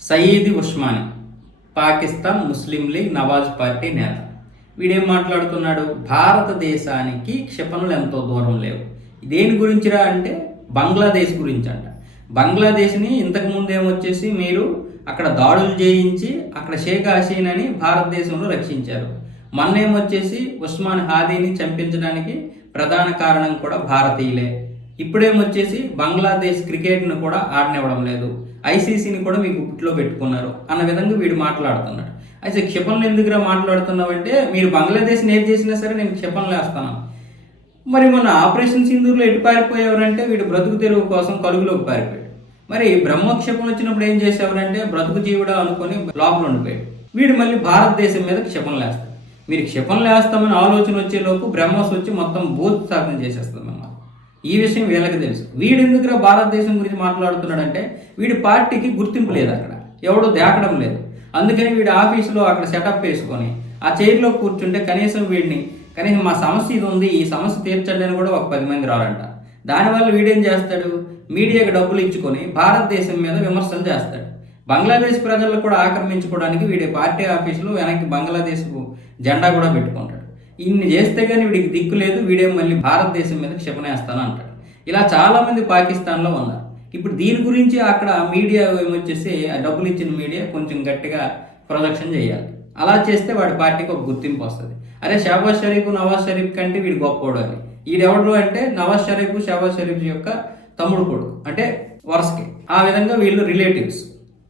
Saeed Usmani Pakistan Muslim league Nawaz party నేత. వీడేం మాట్లాడుతున్నాడు? భారతదేశానికి క్షిపణులు ఎంతో దూరం లేవు. దేని గురించిరా అంటే బంగ్లాదేశ్ గురించి అంట బంగ్లాదేశ్ని ఇంతకుముందు ఏమొచ్చేసి మీరు అక్కడ దాడులు చేయించి అక్కడ షేక్ హసీన్ అని భారతదేశంలో రక్షించారు. మొన్న ఏమొచ్చేసి ఉస్మాన్ హాదీని చంపించడానికి ప్రధాన కారణం కూడా భారతీయులే. ఇప్పుడేమొచ్చేసి బంగ్లాదేశ్ క్రికెట్ను కూడా ఆడనివ్వడం లేదు. ఐసీసీని కూడా మీకు గుట్లో పెట్టుకున్నారు అన్న విధంగా వీడు మాట్లాడుతున్నాడు. అయితే క్షిపణులు ఎందుకురా మాట్లాడుతున్నావంటే మీరు బంగ్లాదేశ్ని ఏం చేసినా సరే నేను క్షిపణలు వేస్తాను మరి మన ఆపరేషన్ సింధూర్లో ఎటు పారిపోయేవారంటే వీడు బ్రతుకు తెరువు కోసం కలుగులోకి పారిపోయాడు. మరి బ్రహ్మక్షేపం వచ్చినప్పుడు ఏం చేసేవారంటే బ్రతుకు జీవుడా అనుకొని లోపల ఉండిపోయాడు. వీడు మళ్ళీ భారతదేశం మీద క్షిపణలు వేస్తాడు. మీరు క్షిపణలు వేస్తామని ఆలోచన వచ్చేలోపు బ్రహ్మస్ వచ్చి మొత్తం భూత్ సాధన చేసేస్తుంది అన్నమాట ఈ విషయం వీళ్ళకి తెలుసు. వీడు ఎందుకురా భారతదేశం గురించి మాట్లాడుతున్నాడంటే వీడి పార్టీకి గుర్తింపు లేదు అక్కడ. ఎవడు దేకడం లేదు. అందుకని వీడి ఆఫీసులో అక్కడ సెటప్ వేసుకొని ఆ చైర్లో కూర్చుంటే కనీసం వీడిని కనీసం మా సమస్య ఇది ఉంది ఈ సమస్య తీర్చండి అని కూడా ఒక పది మంది రారంట. దానివల్ల వీడేం చేస్తాడు? మీడియాకి డబ్బులు ఇచ్చుకొని భారతదేశం మీద విమర్శలు చేస్తాడు. బంగ్లాదేశ్ ప్రజలను కూడా ఆక్రమించుకోవడానికి వీడి పార్టీ ఆఫీసులో వెనక్కి బంగ్లాదేశ్ జెండా కూడా పెట్టుకుంటాడు. ఇన్ని చేస్తే కానీ వీడికి దిక్కు లేదు వీడే మళ్ళీ భారతదేశం మీద క్షిపణేస్తాను అంటాడు. ఇలా చాలామంది పాకిస్తాన్లో ఉన్నారు. ఇప్పుడు దీని గురించి అక్కడ మీడియా ఏమొచ్చేసి డబ్బులు ఇచ్చిన మీడియా కొంచెం గట్టిగా ప్రొజెక్షన్ చేయాలి. అలా చేస్తే వాడి పార్టీకి ఒక గుర్తింపు వస్తుంది. అరే షాబాజ్ షరీఫ్ నవాజ్ షరీఫ్ కంటే వీడు గొప్పోడు అని. ఈడెవడు అంటే నవాజ్ షరీఫ్ షాబాజ్ షరీఫ్ యొక్క తమ్ముడు కొడుకు అంటే వరసకి. ఆ విధంగా వీళ్ళు రిలేటివ్స్.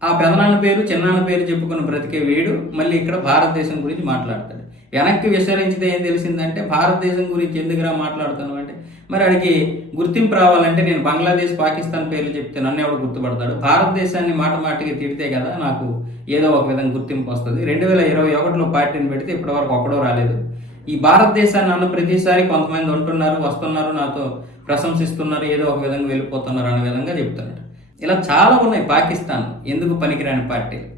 ఆ పెదనాన్న పేరు చిన్నాన్న పేరు చెప్పుకుని బ్రతికే వీడు మళ్ళీ ఇక్కడ భారతదేశం గురించి మాట్లాడతాడు. వెనక్కి విస్తరించితే ఏం తెలిసిందంటే భారతదేశం గురించి ఎందుకురా మాట్లాడుతాను అంటే మరి అడిగి గుర్తింపు రావాలంటే నేను బంగ్లాదేశ్ పాకిస్తాన్ పేర్లు చెప్తే నన్ను ఎవడు గుర్తుపడతాడు? భారతదేశాన్ని మాట మాటికి తిడితే కదా నాకు ఏదో ఒక విధంగా గుర్తింపు వస్తుంది. రెండు వేల ఇరవై ఒకటిలో పార్టీని పెడితే ఇప్పటివరకు ఒకడో రాలేదు. ఈ భారతదేశాన్ని అన్న ప్రతిసారి కొంతమంది ఉంటున్నారు వస్తున్నారు నాతో ప్రశంసిస్తున్నారు ఏదో ఒక విధంగా వెళ్ళిపోతున్నారు అనే విధంగా చెప్తున్నాడు. ఇలా చాలా ఉన్నాయి పాకిస్తాన్ ఎందుకు పనికిరాని పార్టీలు?